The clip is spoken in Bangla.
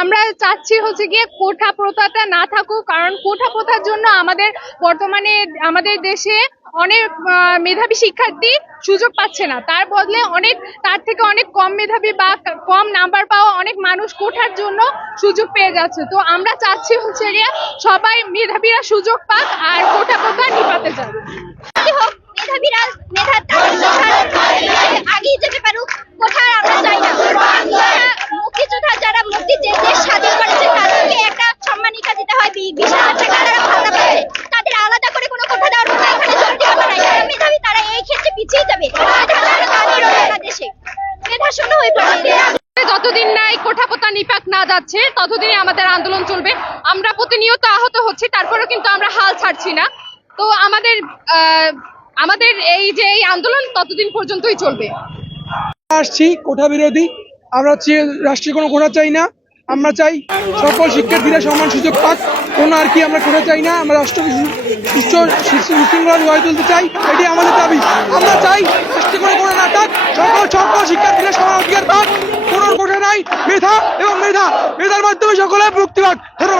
আমরা চাচ্ছি হচ্ছে গিয়ে কোঠা প্রথাটা না থাকুক, কারণ কোঠা প্রথার জন্য আমাদের বর্তমানে আমাদের দেশে অনেক মেধাবী শিক্ষার্থী সুযোগ পাচ্ছে না। তার বদলে অনেক, তার থেকে অনেক কম মেধাবী বা কম নাম্বার পাওয়া অনেক মানুষ কোঠার জন্য সুযোগ পেয়ে যাচ্ছে। তো আমরা চাচ্ছি হচ্ছে গিয়ে সবাই মেধাবীরা সুযোগ পাক আর কোঠা প্রথা নিপাতে যাক যাই হোক মেধাবীরা মেধার তাদের কোঠার আগেই যেতে পারুক কোঠার আমরা চাই না কোঠা মুক্তিযোদ্ধা যারা মুক্তি যে দেশ স্বাধীন করেছে তাদেরকে একটা সম্মানিকা দিতে বি- বিশ হাজার টাকা তারা ভাতা পাচ্ছে তাদের আলাদা করে কোনো কোঠা দেওয়ার মতো এখানে যৌক্তিকতা নাই যারা মেধাবী তারা এই ক্ষেত্রে পিছিয়ে যাবে। মেধার কারণে রয়েছে দেশে মেধা শূন্য হয়ে পড়ছে যতদিন না এই কোঠা প্রথা নিপাত না যাচ্ছে ততদিনই আমাদের আন্দোলন চলবে। আমরা প্রতিনিয়ত আহত হচ্ছি তারপরেও কিন্তু আমরা হাল ছাড়ছি না। তো আমাদের আহ, আমাদের এই যে এই আন্দোলন ততদিন পর্যন্তই চলবে। আসছি কোঠা বিরোধী। আমরা হচ্ছে রাষ্ট্রীয় কোনো কোঠা চাই না। আমরা চাই সকল শিক্ষার্থীরা সমান সুযোগ পাক। কোনো আর কি আমরা করে চাই না। আমরা রাষ্ট্র সুস্থ সুশৃঙ্খলা গড়ে তুলতে চাই। এটি আমাদের দাবি। আমরা চাই কোনো নাটক সকল সকল শিক্ষার্থীরা সমান অধিকার পাক। কোনো কোঠে নাই। মেধা এবং মেধা। মেধার মাধ্যমে সকলে মুক্তি পাক। ধন্যবাদ।